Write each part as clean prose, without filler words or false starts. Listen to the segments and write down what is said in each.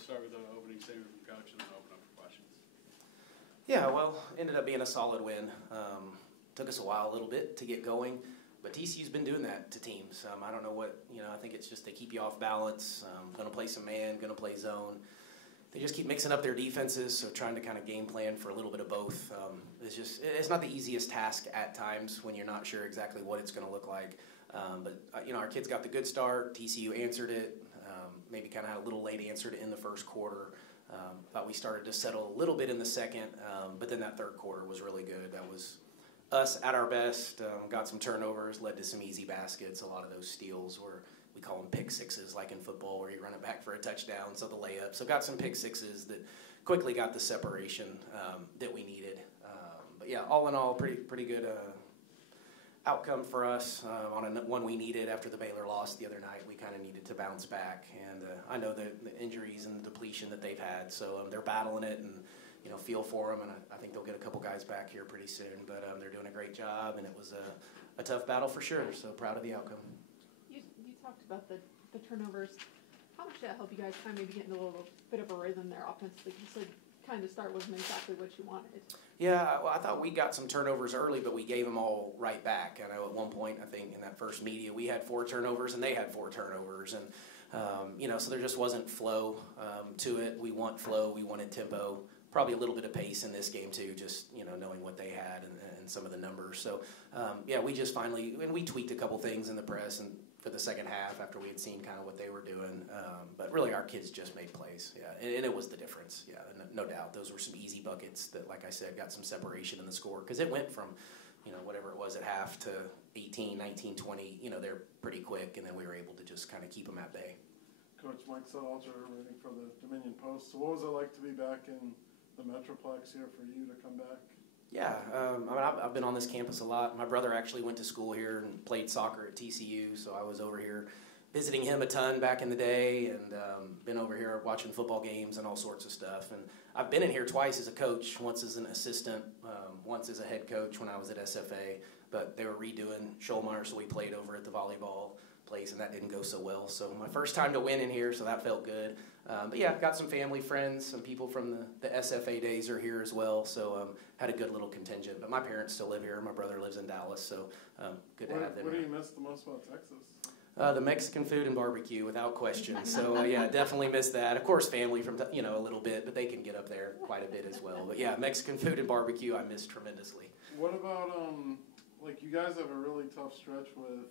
start with the opening statement from Coach and then open up for questions. Yeah, well, ended up being a solid win. Took us a while, a little bit, to get going, but TCU's been doing that to teams. I don't know what, I think it's just they keep you off balance. Going to play some man, going to play zone. They just keep mixing up their defenses, so trying to kind of game plan for a little bit of both. It's not the easiest task at times when you're not sure exactly what it's going to look like. But our kids got the good start. TCU answered it. Maybe kind of had a little late answer in the first quarter. Thought we started to settle a little bit in the second, but then that third quarter was really good. That was us at our best. Got some turnovers, led to some easy baskets. A lot of those steals were, we call them pick sixes, like in football, where you run it back for a touchdown, so the layup. So got some pick sixes that quickly got the separation that we needed. But yeah, all in all, pretty good outcome for us on one we needed after the Baylor loss the other night. We kind of needed to bounce back, and I know the injuries and the depletion that they've had, so they're battling it, and feel for them, and I think they'll get a couple guys back here pretty soon, but they're doing a great job, and it was a tough battle for sure, so proud of the outcome. You talked about the turnovers. How much did that help you guys kind of maybe get into a little bit of a rhythm there offensively? You said kind of start wasn't exactly what you wanted. Yeah, well, I thought we got some turnovers early, but we gave them all right back. I know at one point, I think in that first media, we had 4 turnovers and they had 4 turnovers, and so there just wasn't flow to it. We want flow, we wanted tempo, probably a little bit of pace in this game too, just knowing what they had and some of the numbers. So we just finally, and we tweaked a couple things in the press and for the second half after we had seen kind of what they were doing. But really our kids just made plays, and it was the difference, no doubt. Those were some easy buckets that, like I said, got some separation in the score, because it went from, whatever it was at half to 18, 19, 20, they're pretty quick, and then we were able to just kind of keep them at bay. Coach Mike Suthalter, writing for the Dominion Post. So what was it like to be back in the Metroplex here for you to come back? Yeah, I've been on this campus a lot. My brother actually went to school here and played soccer at TCU, so I was over here visiting him a ton back in the day, and been over here watching football games and all sorts of stuff. And I've been in here twice as a coach, once as an assistant, once as a head coach when I was at SFA, but they were redoing Scholmeyer, so we played over at the volleyball place, and that didn't go so well. So my first time to win in here, so that felt good. But yeah, got some family, friends, some people from the SFA days are here as well, so had a good little contingent. But my parents still live here. My brother lives in Dallas, so good to have them. What do you miss the most about Texas? The Mexican food and barbecue, without question. So yeah, definitely miss that. Of course, family from a little bit, but they can get up there quite a bit as well. But yeah, Mexican food and barbecue I miss tremendously. What about you guys have a really tough stretch with,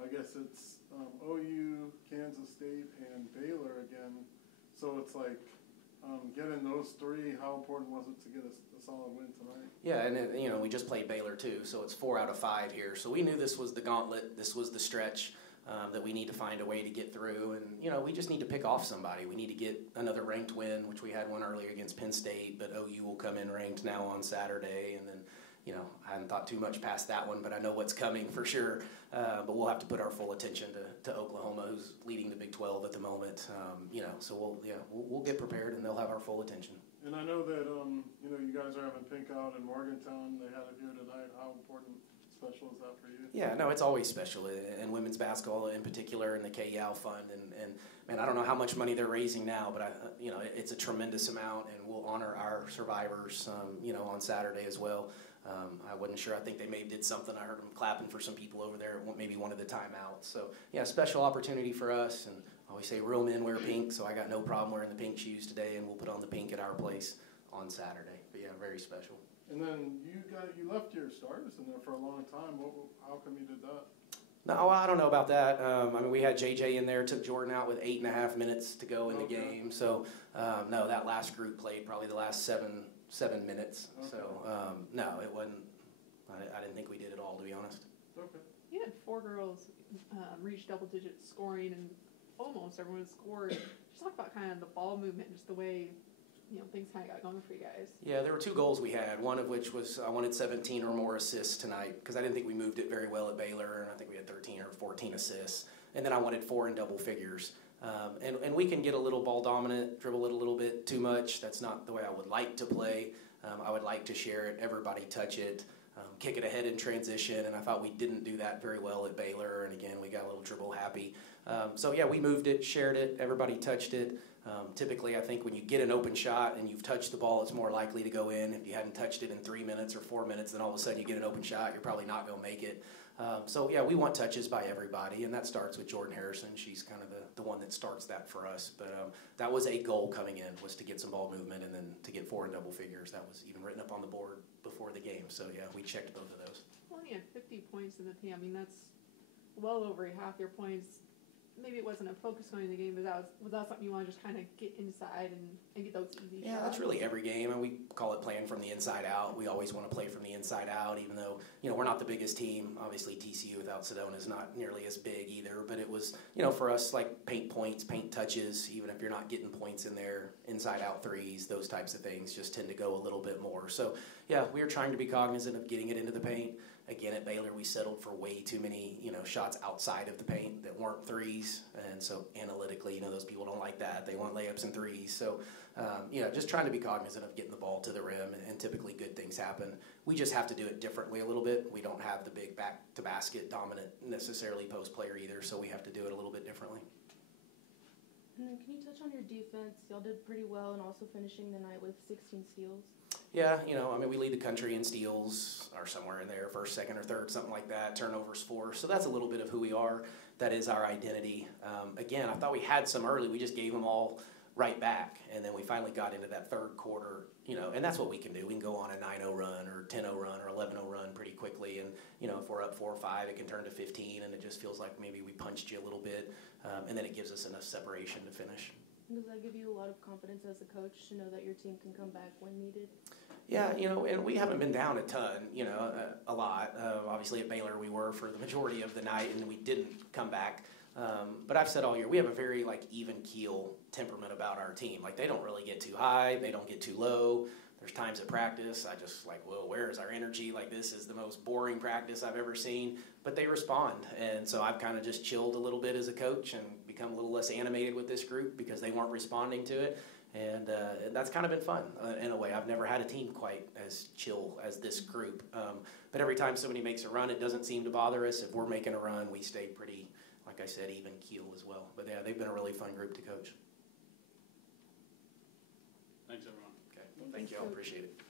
I guess it's OU, Kansas State, and Baylor again. So it's like getting those 3. How important was it to get a solid win tonight? Yeah, and we just played Baylor too, so it's 4 out of 5 here. So we knew this was the gauntlet, this was the stretch that we need to find a way to get through, and we just need to pick off somebody. We need to get another ranked win, which we had one earlier against Penn State, but OU will come in ranked now on Saturday, and then I hadn't thought too much past that one, but I know what's coming for sure. But we'll have to put our full attention to Oklahoma, who's leading the Big 12 at the moment. So we'll get prepared, and they'll have our full attention. And I know that you guys are having pink out in Morgantown. They had it here tonight. How important, special is that for you? Yeah, no, it's always special, and women's basketball in particular, and the KYAL Fund, and man, I don't know how much money they're raising now, but it's a tremendous amount, and we'll honor our survivors, on Saturday as well. I wasn't sure. I think they maybe did something. I heard them clapping for some people over there. Maybe one of the timeouts. So, yeah, special opportunity for us. And I always say real men wear pink, so I got no problem wearing the pink shoes today, and we'll put on the pink at our place on Saturday. But, yeah, very special. And then you left your starters in there for a long time. How come you did that? No, I don't know about that. We had JJ in there, took Jordan out with 8.5 minutes to go in the game. So, no, that last group played probably the last 7 minutes. Okay. So, no, it wasn't. I didn't think we did it all, to be honest. Okay. You had 4 girls reach double-digit scoring, and almost everyone scored. Just talk about kind of the ball movement, just the way things kind of got going for you guys. Yeah, there were 2 goals we had, one of which was I wanted 17 or more assists tonight, because I didn't think we moved it very well at Baylor, and I think we had 13 or 14 assists. And then I wanted 4 in double figures. And we can get a little ball dominant, dribble it a little bit too much. That's not the way I would like to play. I would like to share it, everybody touch it, kick it ahead in transition, and I thought we didn't do that very well at Baylor, and again, we got a little dribble happy. So, yeah, we moved it, shared it, everybody touched it. Typically, I think when you get an open shot and you've touched the ball, it's more likely to go in. If you hadn't touched it in 3 minutes or 4 minutes, then all of a sudden you get an open shot, you're probably not going to make it. So, yeah, we want touches by everybody, and that starts with Jordan Harrison. She's kind of the one that starts that for us. But that was a goal coming in, was to get some ball movement and then to get 4 in double figures. That was even written up on the board before the game. So, yeah, we checked both of those. Well, you had 50 points in the team. I mean, that's well over half your points. Maybe it wasn't a focus going into the game, but was that something you want to just kind of get inside and get those easy shots? Yeah, that's really every game, and we call it playing from the inside out. We always want to play from the inside out, even though, we're not the biggest team. Obviously, TCU without Sedona is not nearly as big either, but it was, for us, like paint points, paint touches, even if you're not getting points in there, inside-out threes, those types of things just tend to go a little bit more. So, yeah, we were trying to be cognizant of getting it into the paint. Again, at Baylor, we settled for way too many, shots outside of the paint that weren't threes. And so analytically, those people don't like that. They want layups and threes. So, just trying to be cognizant of getting the ball to the rim, and typically good things happen. We just have to do it differently a little bit. We don't have the big back-to-basket dominant necessarily post player either, so we have to do it a little bit differently. And then can you touch on your defense? Y'all did pretty well, and also finishing the night with 16 steals. Yeah, we lead the country in steals, or somewhere in there, first, second, or third, something like that, turnovers 4. So that's a little bit of who we are. That is our identity. Again, I thought we had some early. We just gave them all right back, and then we finally got into that third quarter, and that's what we can do. We can go on a 9-0 run or 10-0 run or 11-0 run pretty quickly, and, if we're up 4 or 5, it can turn to 15, and it just feels like maybe we punched you a little bit, and then it gives us enough separation to finish. Does that give you a lot of confidence as a coach to know that your team can come back when needed? Yeah, and we haven't been down a ton, a lot. Obviously at Baylor we were for the majority of the night, and we didn't come back. But I've said all year, we have a very, even keel temperament about our team. They don't really get too high, they don't get too low. There's times at practice, I just whoa, where is our energy? This is the most boring practice I've ever seen. But they respond, and so I've kind of just chilled a little bit as a coach and become a little less animated with this group because they weren't responding to it. And that's kind of been fun in a way. I've never had a team quite as chill as this group. But every time somebody makes a run, it doesn't seem to bother us. If we're making a run, we stay pretty, like I said, even keel as well. But yeah, they've been a really fun group to coach. Thanks, everyone. Okay. Thank you all. Appreciate it.